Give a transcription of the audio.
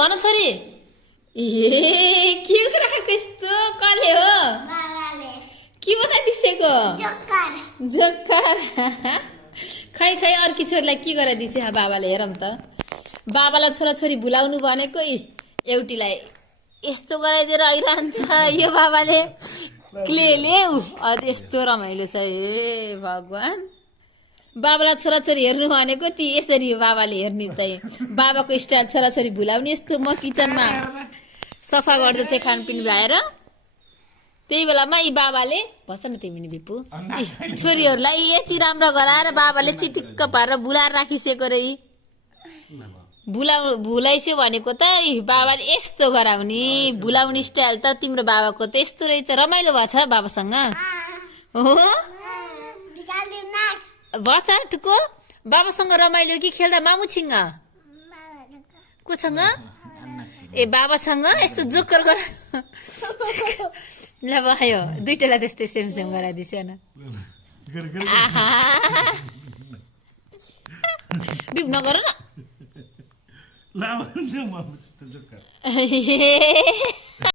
भन छोरी ए के राखेको यस्तो कसले हो के बनाइदिसेको जोकर खै खै अर्की छोरीलाई के गराइदिसे बाबाले हेरौँ त बाबालाई छोराछोरी भुलाउनु भनेको एउटीलाई यस्तो गराइदिएर आइरहन्छ यो बाबाले क्लेले यस्तो रमाइलो छ हे भगवान बाबालाई छोराछोरी हेर्नु भनेको ती यसरी हो बाबाले हेर्ने चाहिँ बाबाको स्टाइल छोराछोरी भुलाउने यस्तो म किचनमा सफा गर्दै थिएँ खानपिन भएर त्यही बेलामा यी बाबाले भन्छ न तिमी बिपु छोरीहरूलाई यति राम्रो गराएर बाबाले चिटिक्क पारेर बुलाएर राखिसकेको रे भुलाइस्यो भनेको त बाबाले यस्तो गराउने भुलाउने स्टाइल त तिम्रो बाबाको त यस्तो रहेछ रमाइलो भएछ बाबासँग हो भछ टुको बाबासँग रमाइलो कि खेल्दा मामुछिङ कोसँग ए बाबासँग यस्तो जोकर गर ल भयो दुईटालाई त्यस्तै सेम सेम गराइदिन्छु न बिप नगर न